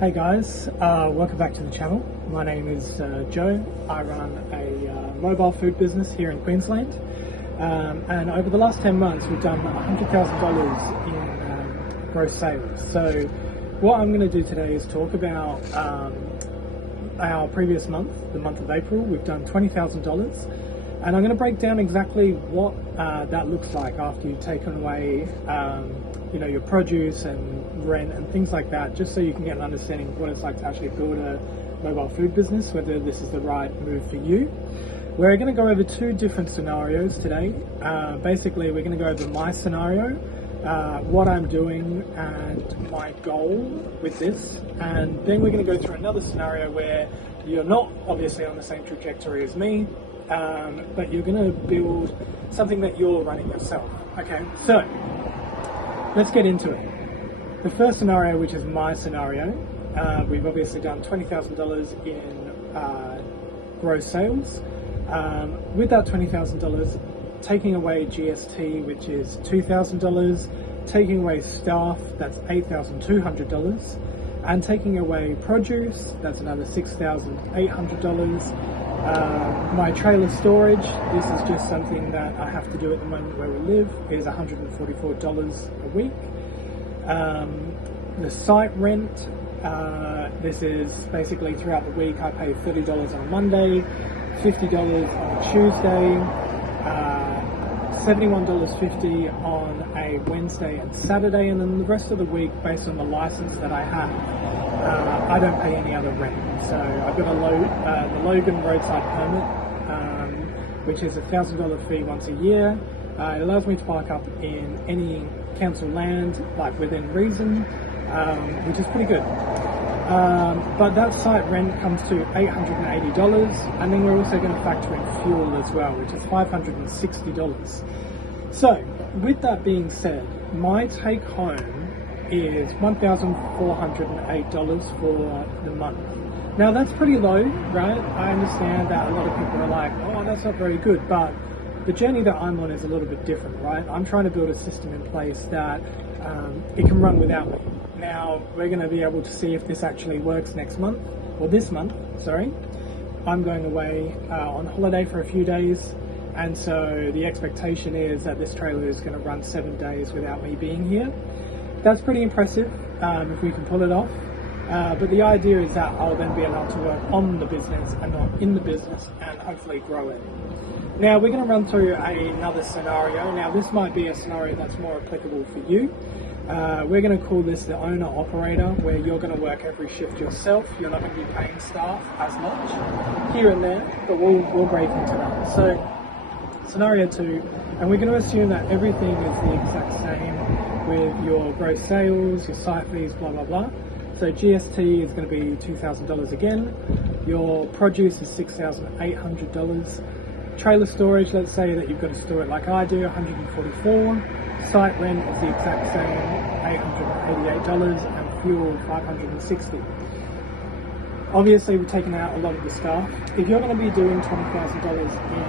Hey guys, welcome back to the channel. My name is Joe. I run a mobile food business here in Queensland, and over the last 10 months we've done $100,000 in gross sales. So what I'm going to do today is talk about our previous month, the month of April. We've done $20,000, and I'm going to break down exactly what that looks like after you've taken away your produce and rent and things like that, just so you can get an understanding of what it's like to actually build a mobile food business, whether this is the right move for you. We're going to go over two different scenarios today. Basically, we're going to go over my scenario, what I'm doing and my goal with this, and then we're going to go through another scenario where you're not obviously on the same trajectory as me, but you're going to build something that you're running yourself. Okay, so let's get into it. The first scenario, which is my scenario, we've obviously done $20,000 in gross sales. With that $20,000, taking away GST, which is $2,000, taking away staff, that's $8,200, and taking away produce, that's another $6,800. My trailer storage, this is just something that I have to do at the moment where we live, is $144 a week. The site rent, this is basically throughout the week. I pay $30 on a Monday, $50 on a Tuesday, $71.50 on a Wednesday and Saturday, and then the rest of the week, based on the license that I have, I don't pay any other rent. So I've got the Logan roadside permit, which is a $1,000 fee once a year. It allows me to park up in any council land, like within reason, which is pretty good. But that site rent comes to $880, and then we're also going to factor in fuel as well, which is $560. So, with that being said, my take home is $1,408 for the month. Now that's pretty low, right? I understand that a lot of people are like, oh, that's not very good, but the journey that I'm on is a little bit different, right? I'm trying to build a system in place that it can run without me. Now, we're going to be able to see if this actually works next month, or this month, sorry. I'm going away on holiday for a few days, and so the expectation is that this trailer is going to run 7 days without me being here. That's pretty impressive if we can pull it off. But the idea is that I'll then be allowed to work on the business and not in the business, and hopefully grow it. Now we're going to run through another scenario. Now this might be a scenario that's more applicable for you. We're going to call this the owner-operator, where you're going to work every shift yourself. You're not going to be paying staff as much here and there, but we'll break into that. So scenario 2, and we're going to assume that everything is the exact same with your gross sales, your site fees, blah blah blah. So GST is going to be $2,000 again. Your produce is $6,800. Trailer storage, let's say that you've got to store it like I do, $144. Site rent is the exact same, $888, and fuel, $560. Obviously, we've taken out a lot of the staff. If you're going to be doing $20,000 in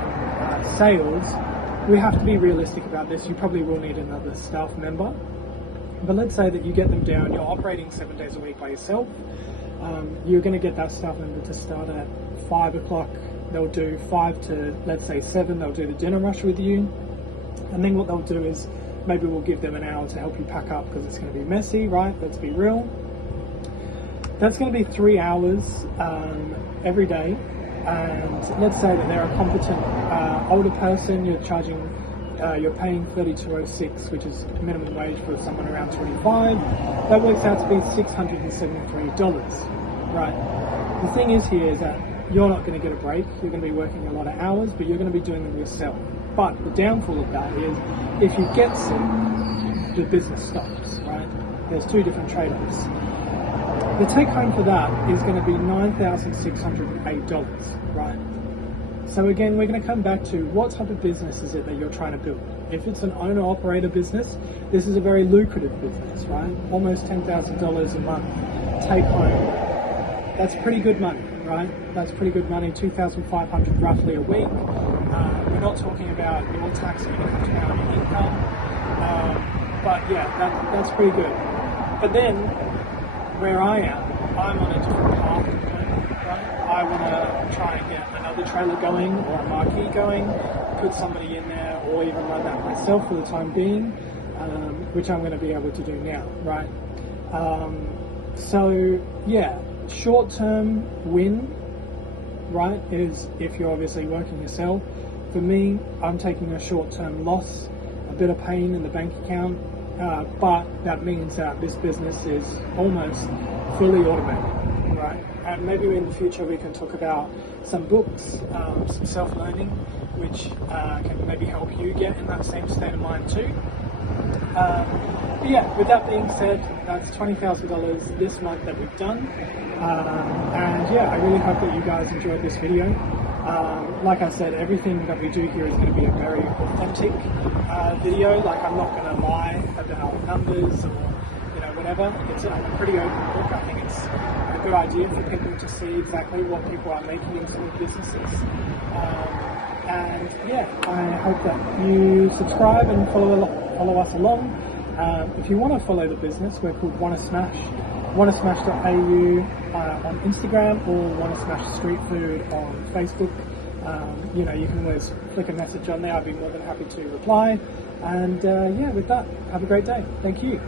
sales, we have to be realistic about this. You probably will need another staff member. But let's say that you get them down, you're operating 7 days a week by yourself. You're going to get that staff member to start at 5 o'clock. They'll do 5 to, let's say, 7. They'll do the dinner rush with you. And then what they'll do is maybe we'll give them an hour to help you pack up, because it's going to be messy, right? Let's be real. That's going to be 3 hours every day. And let's say that they're a competent older person. You're paying $32.06, which is minimum wage for someone around 25. That works out to be $673, right? The thing is here is that you're not going to get a break. You're going to be working a lot of hours, but you're going to be doing them yourself. But the downfall of that is, if you get sick, the business stops, right? There's two different trade-offs. The take home for that is going to be $9,608, right? So again, we're going to come back to what type of business is it that you're trying to build. If it's an owner-operator business, this is a very lucrative business, right? Almost $10,000 a month take home. That's pretty good money, right? That's pretty good money, $2,500 roughly a week. We're not talking about your tax that you're going to have to pay on your income. But yeah, that's pretty good. But then where I am, I'm on a different path at the moment, right? I want to try and get another trailer going or a marquee going, put somebody in there, or even run that myself for the time being, which I'm going to be able to do now, right? So yeah, short-term win, right, is if you're obviously working yourself. For me, I'm taking a short-term loss, a bit of pain in the bank account, but that means that this business is almost fully automated, right? And maybe in the future we can talk about some books, some self-learning, which can maybe help you get in that same state of mind too. But yeah, with that being said, that's $20,000 this month that we've done. And yeah, I really hope that you guys enjoyed this video. Like I said, everything that we do here is going to be a very authentic video. Like, I'm not going to lie about numbers or whatever. It's a pretty open book. I think it's a good idea for people to see exactly what people are making in small businesses. And yeah, I hope that you subscribe and follow us along. If you want to follow the business, we're called Wanna Smash. WannaSmash.au on Instagram, or Wanna Smash Street Food on Facebook. You can always flick a message on there. I'd be more than happy to reply. And yeah, with that, have a great day. Thank you.